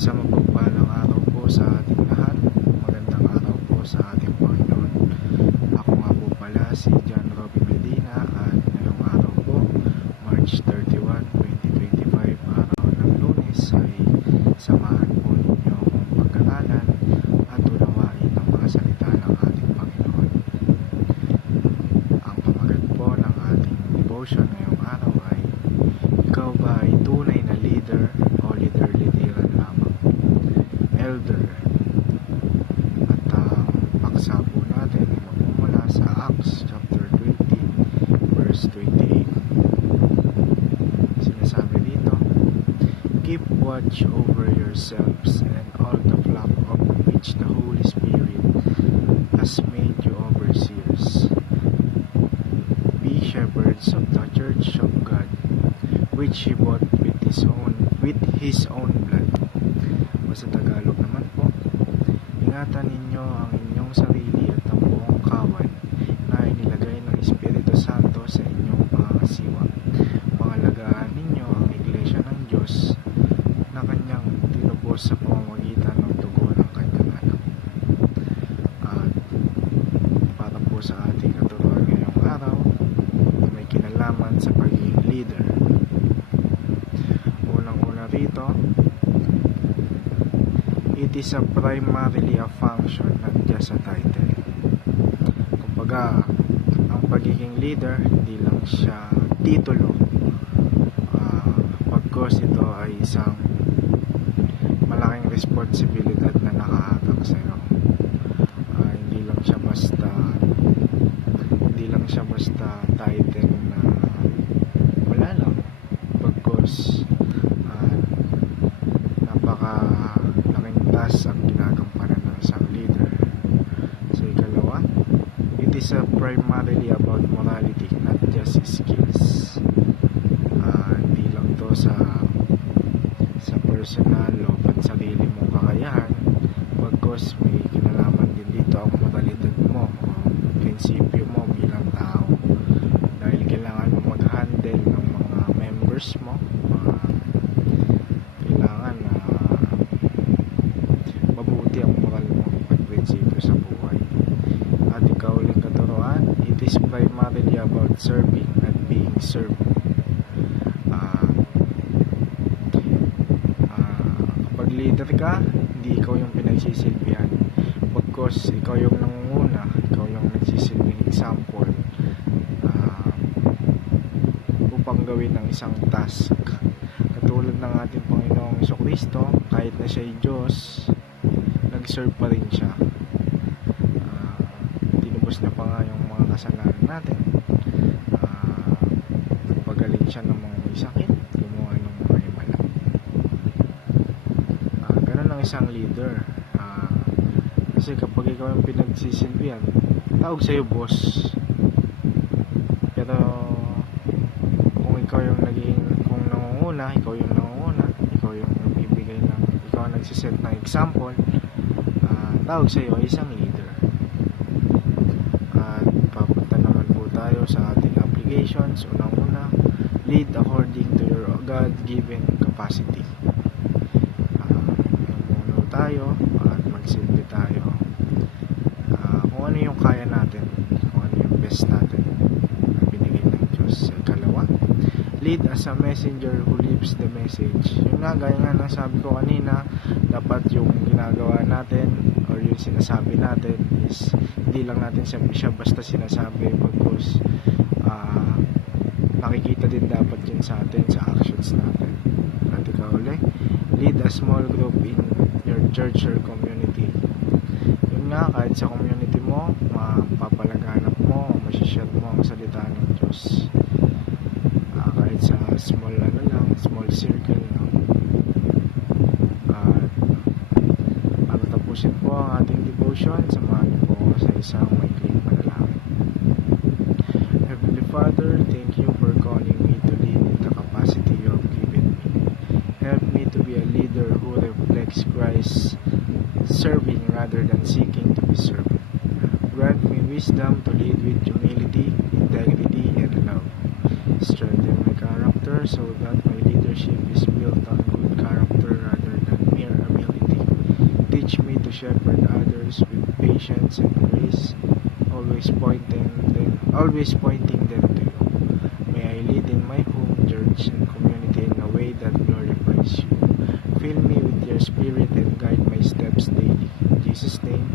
Isang mapagpalang araw po sa ating lahat. Magandang araw po sa ating Panginoon. Ako nga po pala si John Robby Medina at ngayong araw po, March 31, 2025, araw ng Lunes, ay samahan po ninyo akong pag-aralan at unawain ang mga salita ng ating Panginoon. Ang pamagat po ng ating devotion ngayong araw ay, ikaw ba ay tunay na leader o lider-lideran lamang? Elder. At ang paksa po natin ay magmumula sa Acts chapter 20 verse 28. Sinasabi dito, keep watch over yourselves and all the flock of which the Holy Spirit has made you overseers. Be shepherds of the church of God, which He bought with His own blood. O sa Tagalog naman po, ingatan ninyo ang inyong sarili at ang buong kawan na inilagay ng Espiritu Santo sa inyong pangangasiwa. Pangalagaan ninyo ang Iglesia ng Diyos na kanyang tinubos sa pamamagitan ng dugo ng kanyang anak. At para po sa ating katuruan ngayong araw, may kinalaman sa pagiging leader. Unang-una rito, it is primarily a function, not just a title. Kumbaga, ang pagiging leader, hindi lang siya titulo. Pagkos ito ay isang malaking responsibilidad na nakahatang sa iyo. Hindi lang siya basta title na wala lang. Pagkos napakalaking task ang ginagampanan ng isang leader. So ikalawa, it is primarily about morality, not just skills. Hindi lang to sa personal o pansarili mong kakayahan, pagkos may kinalaman din dito ang moralidad mo o prinsipyo mo bilang tao, dahil kailangan mo mag-handle ng mga members mo. Kailangan na mabuti ang moral mo at prinsipyo sa buhay. At ikaw ulit katuruan, it is primarily about serving at being served. Kapag leader ka, hindi ikaw yung pinagsisilbihan, pagkos ikaw yung nangunguna, ikaw yung nagsisilbing example upang gawin ng isang task. Katulad ng ating Panginoong Jesucristo, kahit na siya ay Diyos, nag-serve pa rin siya. Tinubos niya pa nga yung mga kasalanan natin. Nagpagaling siya ng mga may sakit, gumawa ng mga himala. Ganun ang isang leader. Kasi kapag ikaw yung pinagsisilbihan, tawag sa'yo boss. Pero kung ikaw yung kung nangunguna, ikaw yung nagbibigay ng, ikaw ang nagsiset ng example, tawag sa'yo ay isang leader. At papunta naman po tayo sa ating applications. Unang-una, lead according to your God-given capacity. Mamuno tayo at magsilbi tayo kung ano yung kaya natin, kung ano yung best natin na binigay ng Diyos. Ikalawa, lead as a messenger who lives the message. Yung nga, gaya nga ng sabi ko kanina, dapat yung ginagawa natin or yung sinasabi natin is hindi lang natin siya basta sinasabi, pagkos nakikita din dapat yun sa atin, sa actions natin. At ikaw ulit, lead a small group in your church or community. Yun nga, kahit sa community mo, mapapalaganap mo, masishare mo ang salita ng Diyos. Kahit sa small circle lang. At para tapusin po ang ating devotion, samahan niyo po ako sa isang maikling panalangin. Heavenly Father, thank you for calling me to lead in the capacity you have given me. Help me to be a leader who reflects Christ, serving rather than seeking to be served. Grant me wisdom to lead with humility, integrity, and love. Strengthen my character so that my leadership is built on good character rather than mere ability. shepherd others with patience and grace, always pointing them to you. May I lead in my home, church, and community in a way that glorifies you. Fill me with your spirit and guide my steps daily. In Jesus' name,